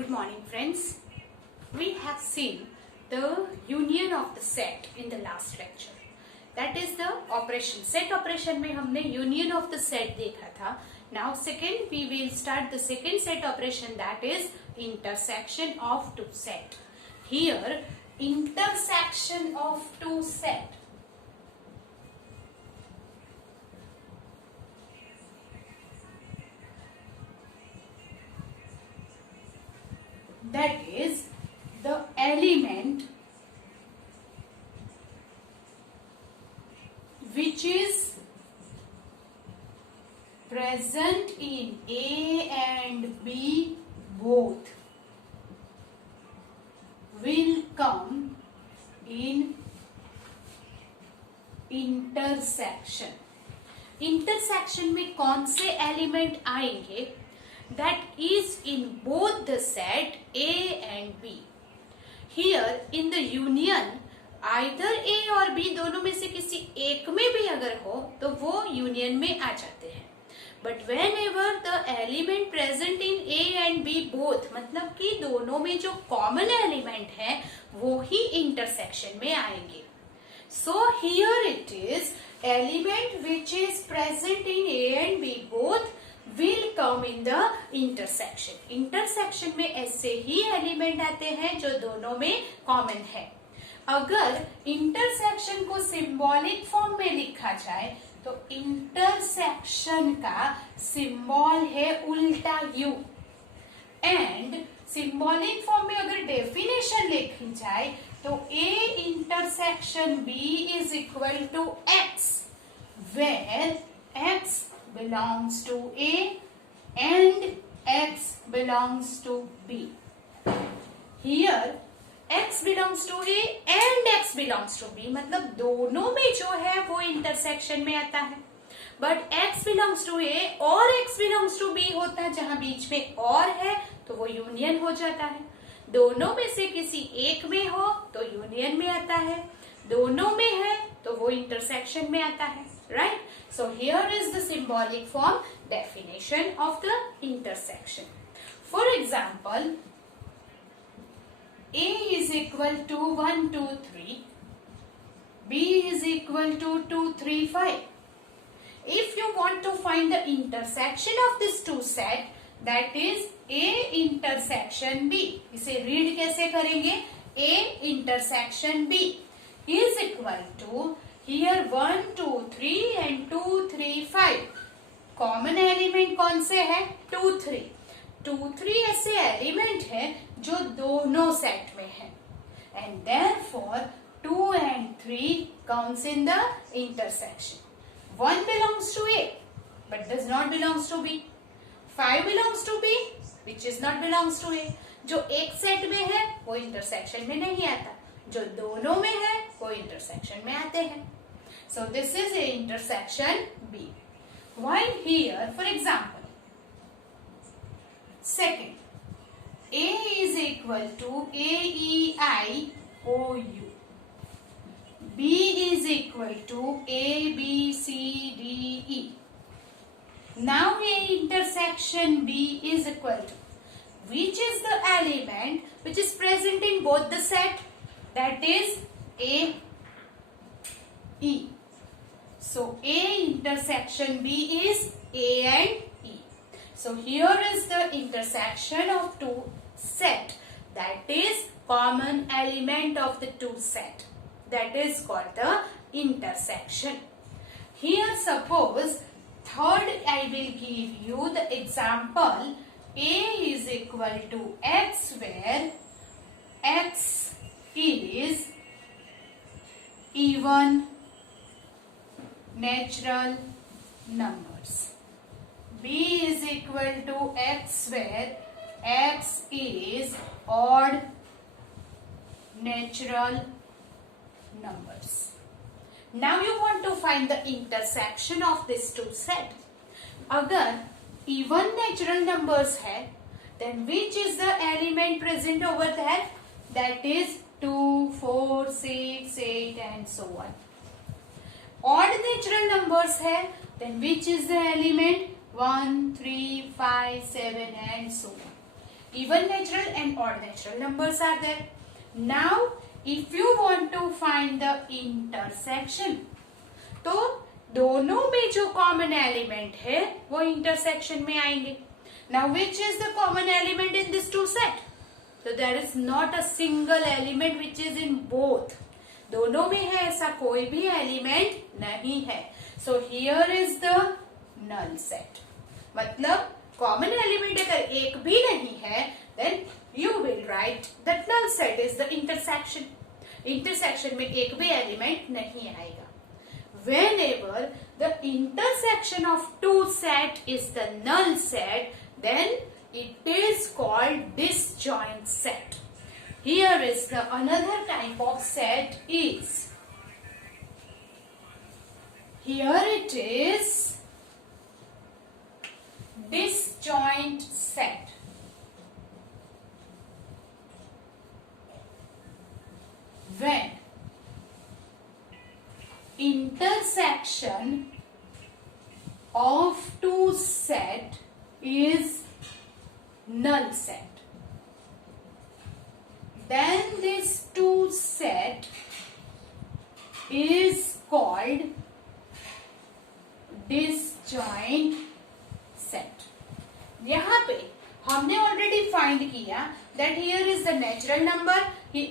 Good morning, friends. We have seen the union of the set in the last lecture. That is the operation. Set operation में हमने union of the set देखा था. Now second we will start the second set operation, that is intersection of two set. Here intersection of two set. That is the element which is present in A and B both will come in intersection. Intersection में कौन से element आएंगे? That is in both the set A and B. Here in the union either A और B दोनों में से किसी एक में भी अगर हो तो वो यूनियन में आ जाते हैं. But whenever the element present in A and B both, मतलब कि दोनों में जो common element है वो ही intersection में आएंगे. So here it is element which is present in A and B both will come in the intersection. Intersection में ऐसे ही एलिमेंट आते हैं जो दोनों में कॉमन है. अगर इंटरसेक्शन को सिंबॉलिक फॉर्म में लिखा जाए तो इंटरसेक्शन का सिंबल है उल्टा यू. एंड सिंबॉलिक फॉर्म में अगर डेफिनेशन लिखी जाए तो A intersection B is equal to X, where X belongs to A and X belongs to B. Here X belongs to A and X belongs to B, मतलब दोनों में जो है वो इंटरसेक्शन में आता है. But X belongs to A और X belongs to B होता है, जहां बीच में और है तो वो यूनियन हो जाता है. दोनों में से किसी एक में हो तो यूनियन में आता है, दोनों में है तो वो इंटरसेक्शन में आता है. Right? So here is the symbolic form definition of the intersection. For example, A is equal to 1, 2, 3. B is equal to 2, 3, 5. If you want to find the intersection of these two set, that is A intersection B. इसे read कैसे करेंगे? A intersection B is equal to here 1, 2, 3 and 2, 3, 5. Common element कौन से है? 2, 3. 2, 3 ऐसे element है जो दोनों सेट में है. And therefore 2 and 3 comes in the intersection. 1 belongs to A but does not belongs to B. 5 belongs to B which is not belongs to A. जो एक सेट में है वो इंटरसेक्शन में नहीं आता, जो दोनों में है वो इंटरसेक्शन में आते हैं. So this is a intersection B. While here, for example, second, A is equal to AEIOU. B is equal to ABCDE. Now A intersection B is equal to, which is the element which is present in both the set? That is A, E. So A intersection B is A and E. So here is the intersection of two set, that is common element of the two set, that is called the intersection. Here suppose third I will give you the example A is equal to X, where X is even natural numbers. B is equal to X, where X is odd natural numbers. Now you want to find the intersection of these two set. अगर even natural numbers है then which is the element present over there? That is 2, 4, 6, 8 and so on. Odd natural numbers है then which is the element? 1, 3, 5, 7 and so on. even natural and odd natural numbers are there. Now if you want to find the intersection, तो दोनों में जो common element है वो intersection में आएंगे. Now which is the common element in this two set? So there is not a single element which is in both. दोनों में है ऐसा कोई भी एलिमेंट नहीं है. So here is the null set. मतलब कॉमन एलिमेंट अगर एक भी नहीं है then you will write that null set is the intersection. Intersection में एक भी एलिमेंट नहीं आएगा. Whenever the intersection of two set is the null set, then it is called disjoint set. Here is the another type of set is, here it is disjoint set. When intersection of two set is null set, then this two set is called disjoint set. यहाँ पे हमने already find किया that here is the natural number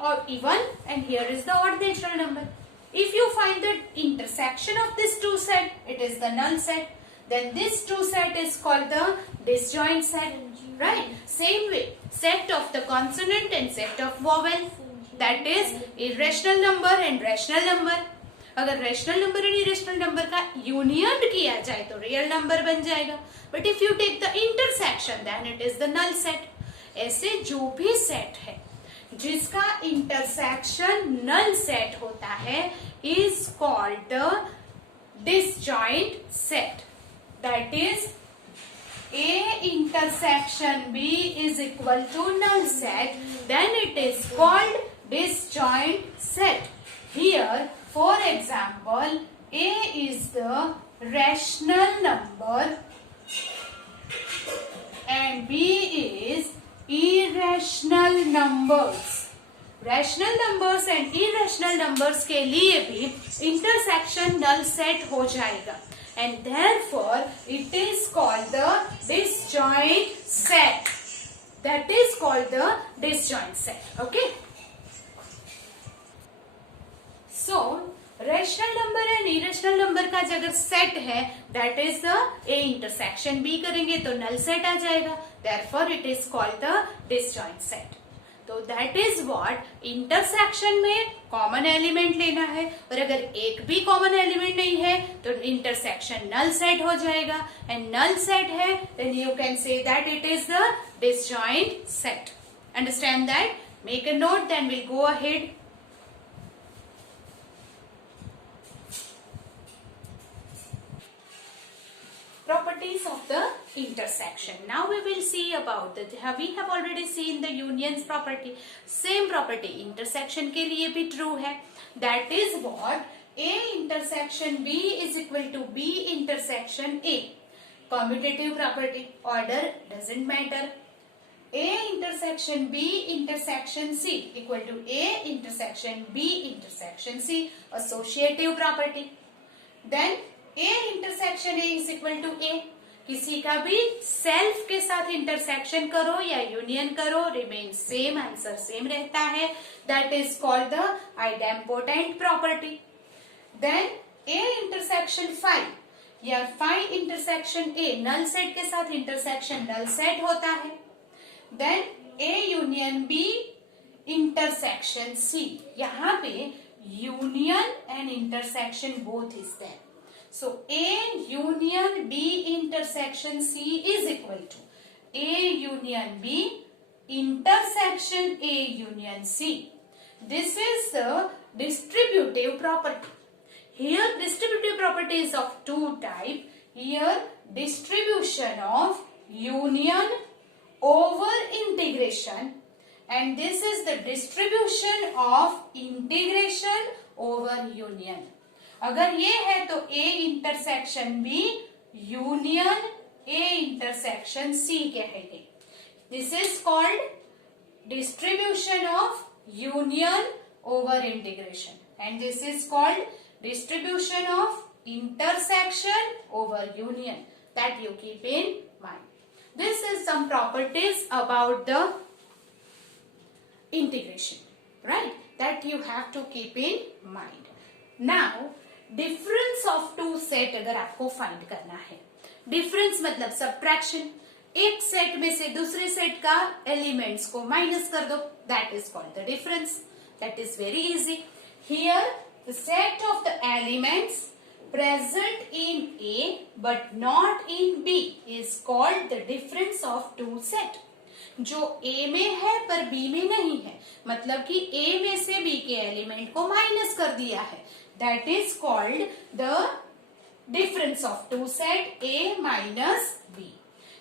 or even and here is the odd natural number. If you find the intersection of this two set, it is the null set. Then this two set is called the disjoint set, right? Same way, set of the consonant and set of vowel, that is irrational number and rational number. अगर rational number and irrational number का union किया जाए तो real number बन जाएगा. But if you take the intersection then it is the null set. ऐसे जो भी सेट है जिसका इंटरसेक्शन नल सेट होता है is called the disjoint set. That is A intersection B is equal to null set, then it is called disjoint set. Here, for example, A is the rational number and B is irrational numbers. Rational numbers and irrational numbers के लिए भी intersection null set हो जाएगा. And therefore it is called the disjoint set. That is called the disjoint set. Okay. So rational number and irrational number का अगर set है that is the A intersection B करेंगे तो null set आ जाएगा. Therefore it is called the disjoint set. तो that is what intersection में common element लेना है और अगर एक भी कॉमन एलिमेंट नहीं है तो इंटरसेक्शन नल सेट हो जाएगा. एंड नल सेट है then you can say that it is the disjoint set. Understand that. Make a note then will go ahead. Properties of the intersection. Now we will see about the, we have already seen the unions property. Same property intersection के लिए भी true है. That is what A intersection B is equal to B intersection A. Commutative property. Order doesn't matter. A intersection B intersection C equal to A intersection B intersection C. Associative property. Then A intersection A is equal to A. किसी का भी self के साथ intersection करो या union करो remain same, answer same रहता है. That is called the idempotent property. Then A intersection phi या phi intersection A null set के साथ इंटरसेक्शन नल सेट होता है. Then A union B intersection C. यहाँ पे union and intersection both is there. So A union B intersection C is equal to A union B intersection A union C. This is the distributive property. Here distributive property is of two types. Here distribution of union over integration and this is the distribution of integration over union. अगर ये है तो A intersection B union A intersection C कहेंगे. This is called distribution of union over integration, and this is called distribution of intersection over union, that you keep in mind. This is some properties about the integration, right, that you have to keep in mind. Now difference of two set अगर आपको find करना है, difference मतलब subtraction, एक set में से दूसरे set का एलिमेंट्स को माइनस कर दो, that is called the difference. That is very easy. Here the set of the elements present in A but not in B is called the difference of two set. जो A में है पर B में नहीं है, मतलब कि A में से B के एलिमेंट को माइनस कर दिया है, that is called the difference of two set A minus B.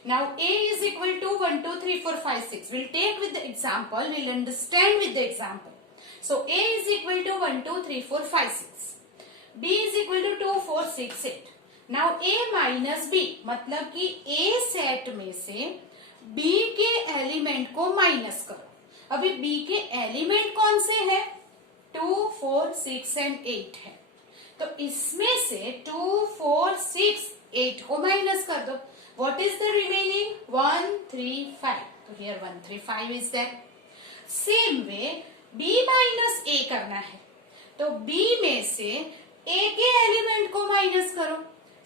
Now A is equal to 1, 2, 3, 4, 5, 6. We'll take with the example, we'll understand with the example. So A is equal to 1, 2, 3, 4, 5, 6. B is equal to 2, 4, 6, 8. Now A minus B, मतलब कि A set में से B के element को minus करो. अभी B के element कौन से है? 2, 4, 6 and 8 है. तो इसमें से 2, 4, 6, 8 को माइनस कर दो. What is the remaining? 1, 3, 5. तो here 1, 3, 5 is there. Same way B minus A करना है. तो B में से A के एलिमेंट को माइनस करो.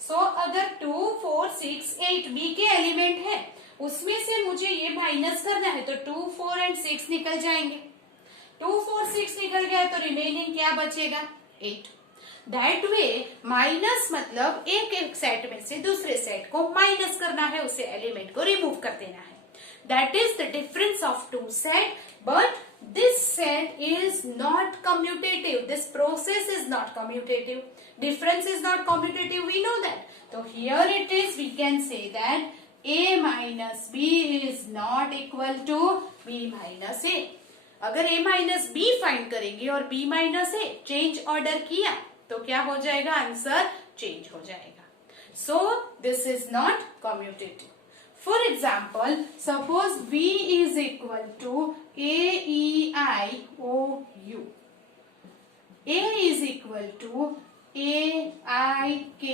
सो अगर 2, 4, 6, 8 B के एलिमेंट है, उसमें से मुझे ये माइनस करना है, तो 2, 4 and 6 निकल जाएंगे. 2, 4, 6 निकल गया तो रिमेनिंग क्या बचेगा? 8. दैट वे माइनस मतलब एक सेट में से दूसरे सेट को माइनस करना है, उसे एलिमेंट को रिमूव कर देना है. That is the difference of two set, but this set is not commutative. This process is not commutative. Difference is not commutative, we know that. So here it is, we can say that A minus B is not equal to B minus A. अगर A minus B find करेंगे और B minus A change order किया तो क्या हो जाएगा? Answer change हो जाएगा. So this is not commutative. For example, suppose B is equal to AEIOU. A is equal to AIKU.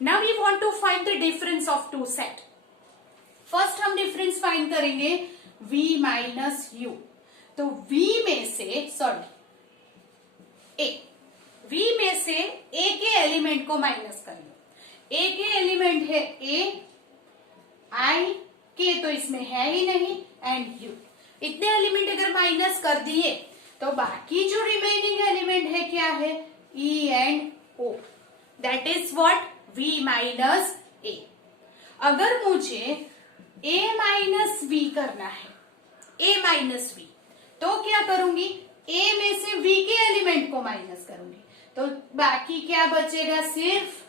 Now we want to find the difference of two set. First हम difference find करेंगे V minus U. तो V में से A. V में से A के element को minus कर लो. A के एलिमेंट है A, I, K तो इसमें है ही नहीं, एंड U. इतने एलिमेंट अगर माइनस कर दिए तो बाकी जो रिमेनिंग एलिमेंट है क्या है? E and O. That is what? V minus A. अगर मुझे A माइनस V करना है, A माइनस V, तो क्या करूंगी? A में से V के एलिमेंट को माइनस करूंगी, तो बाकी क्या बचेगा? सिर्फ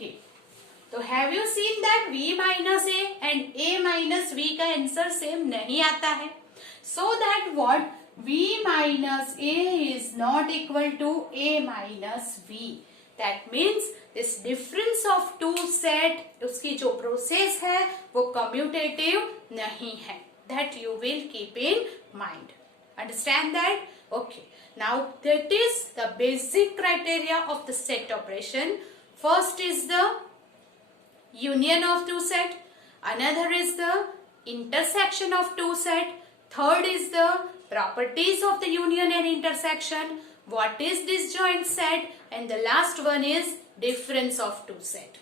K. तो have you seen that V minus A and A minus V का आंसर सेम नहीं आता है. So that what? V minus A is not equal to A minus V. That means this difference of two set, उसकी जो process है वो commutative नहीं है. That you will keep in mind. Understand that? Okay. Now that is the basic criteria of the set operation. First is the union of two set, another is the intersection of two set, third is the properties of the union and intersection, what is disjoint set, and the last one is difference of two set.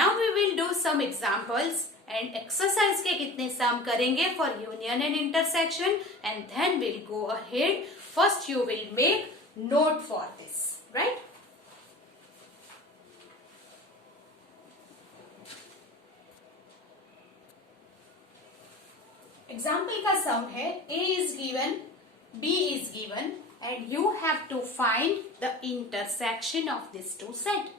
Now we will do some examples and exercise के कितने sum करेंगे for union and intersection, and then we'll go ahead. First you will make note for this, right? Example का सम है A is given, B is given, and you have to find the intersection of these two set.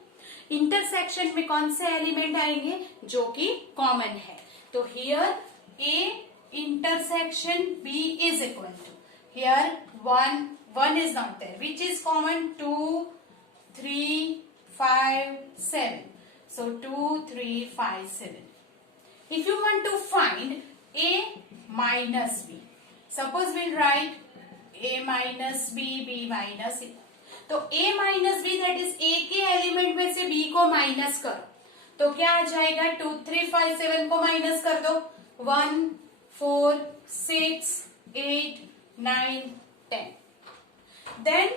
Intersection में कौन से element आएंगे जो कि common है? तो here A intersection B is equal to, here 1 is not there, which is common? 2, 3, 5, 7. So 2, 3, 5, 7. if you want to find a minus b, suppose we'll write a minus b, b minus a. तो a minus b that is a के element में से b को minus करो तो क्या आ जाएगा, 2 3 5 7 को माइनस कर दो, 1 4 6 8 9 10. Then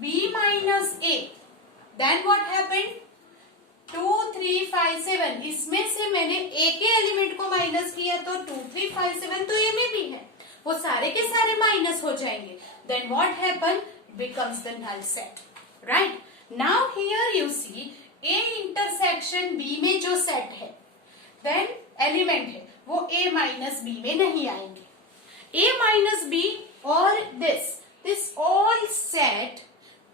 b minus a, then what happened, 2 3 5 7, इसमें से मैंने a के एलिमेंट को माइनस किया तो 2 3 5 7 तो a में भी है, वो सारे के सारे माइनस हो जाएंगे. Then what happened, becomes the null set, right? Now here you see a intersection b में जो सेट है, then एलिमेंट है, वो a माइनस b में नहीं आएंगे. a माइनस b और this all set,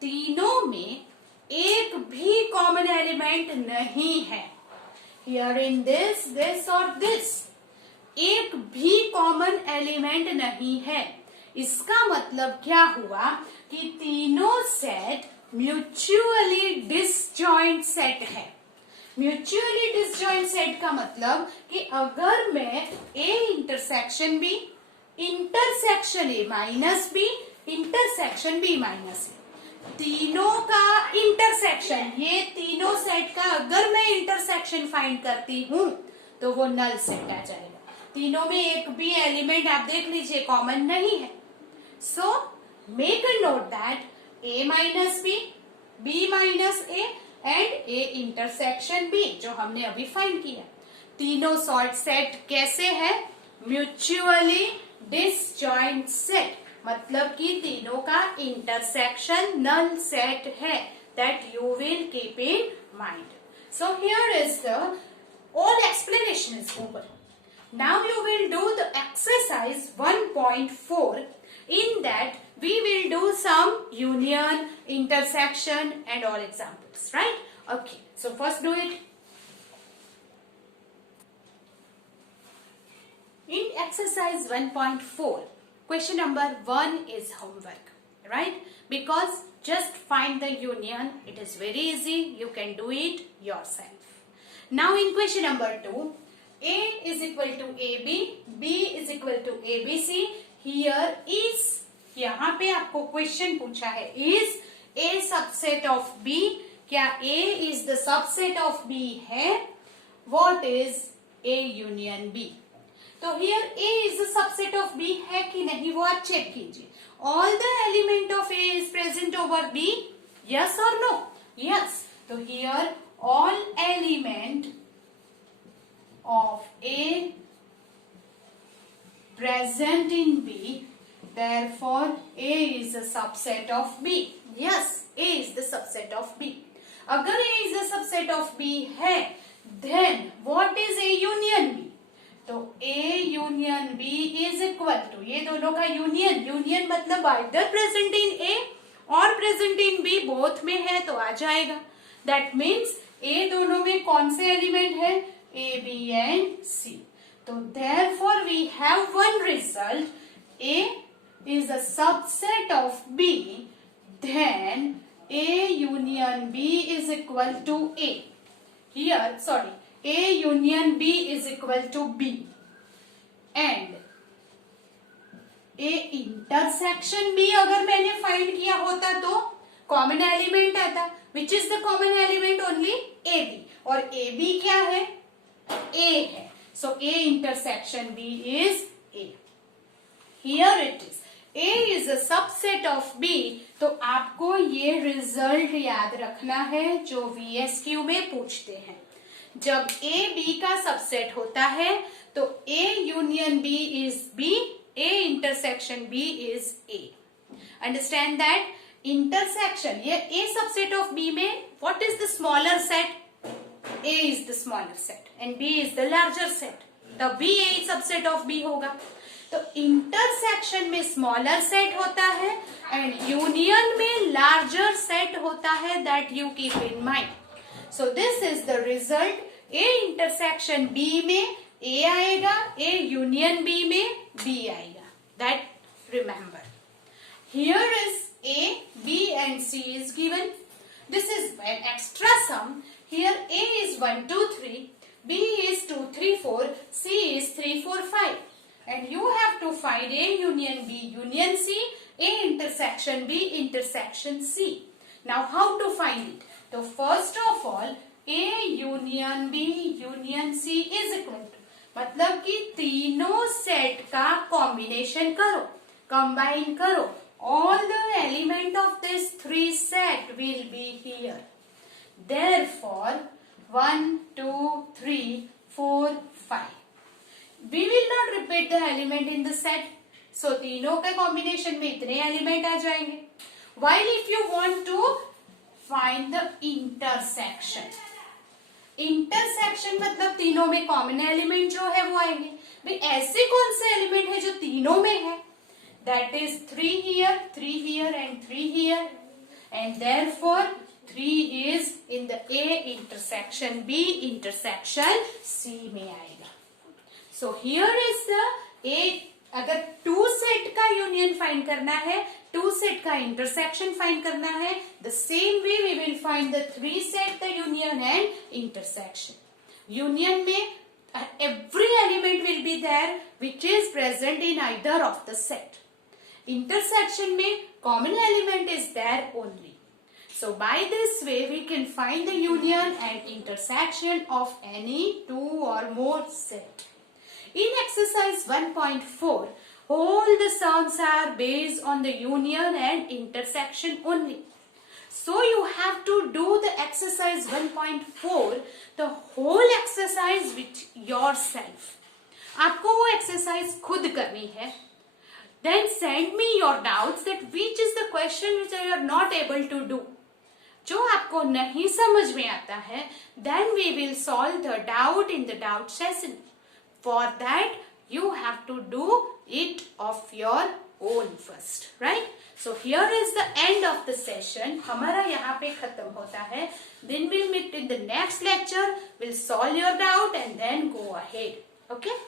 तीनों में एक भी कॉमन एलिमेंट नहीं है. Here in this और this, एक भी कॉमन एलिमेंट नहीं है. इसका मतलब क्या हुआ कि तीनों सेट म्यूचुअली डिसजॉइंट सेट है. म्यूचुअली डिसजॉइंट सेट का मतलब कि अगर मैं a intersection b, intersection a minus b, intersection b minus a, तीनों का इंटरसेक्शन, ये तीनों सेट का अगर मैं इंटरसेक्शन फाइंड करती हूं तो वो नल सेट आ जाएगा. तीनों में एक भी एलिमेंट आप देख लीजिए कॉमन नहीं है. So make a note that a minus b, b minus a and a intersection b जो हमने अभी फाइंड किया, तीनों सॉर्ट सेट कैसे है, म्यूचुअली डिसजॉइंट सेट, मतलब कि तीनों का इंटरसेक्शन नल सेट है. That you will keep in mind. So here is the all explanation is over. Now you will do the exercise 1.4. In that we will do some union, intersection and all examples, right? Okay, so first do it. In exercise 1.4, question number 1 is homework, right? Because just find the union, it is very easy, you can do it yourself. Now in question number 2, a is equal to ab, b is equal to abc. Here is, यहाँ पे आपको question पूछा है, is a subset of b, क्या a is the subset of b है, what is a union b. तो here a is the subset of b है कि नहीं वो आप चेक कीजिए. All the element of a is present over b, yes or no? Yes. तो here all element of a present in b, therefore a is a subset of b. Yes, a is the subset of b. अगर a is the subset of b है, then what is a union b? तो a union b is equal to, ये दोनों का union मतलब either present in a और present in b, both में है तो आ जाएगा. That means a दोनों में कौन से एलिमेंट है, a b and c. So therefore we have one result, a is a subset of b, then a union b is equal to a. Here, sorry, a union b is equal to b and a intersection b अगर मैंने find किया होता तो common element आता, which is the common element, only ab, और ab क्या है, a है. So a intersection b is a. Here it is, a is a subset of b. तो आपको ये रिजल्ट याद रखना है जो VSQ में पूछते हैं. जब a b का सबसेट होता है तो a union b is b, a intersection b is a. Understand that intersection, ये a subset of b में what is the smaller set? A is the smaller set and B is the larger set. तब भी A subset of B होगा. तो intersection में smaller set होता है and union में लार्जर सेट होता है. That you keep in mind. So this is the result. A intersection B में A आएगा, A यूनियन B में B आएगा. That remember. Here is A, B and C is given. This is an extra sum. Here A is 1, 2, 3. B is 2, 3, 4, C is 3, 4, 5. And you have to find A union B union C, A intersection B intersection C. Now how to find it? So first of all, A union B union C is equal to, मतलब कि तीनों set का combination करो, combine करो. All the element of this three set will be here. Therefore, 1, 2, 3, 4, 5. We will not repeat the element in the set. So, तीनों के combination में इतने element आ जाएंगे. While if you want to find the intersection. Intersection मतलब तीनों में common element जो है वो आएंगे. भाई ऐसे कौन से element है जो तीनों में है? That is 3 here, 3 here and 3 here. And therefore 3 is in the A intersection B intersection C में आएगा. So here is the A. अगर 2 सेट का यूनियन फाइंड करना है, 2 सेट का इंटरसेक्शन फाइंड करना है, the same way we will find the 3 set the union and intersection. Union में every element will be there which is present in either of the set. Intersection में common element is there only. So by this way we can find the union and intersection of any 2 or more set. In exercise 1.4, all the sums are based on the union and intersection only. So you have to do the exercise 1.4, the whole exercise with yourself. आपको वो exercise खुद करनी है. Then send me your doubts that which is the question which you are not able to do. जो आपको नहीं समझ में आता है, then we will solve the doubt in the doubt session. For that, you have to do it of your own first, right? So here is the end of the session. हमारा यहाँ पे खत्म होता है. Then we'll meet in the next lecture. We'll solve your doubt and then go ahead. Okay?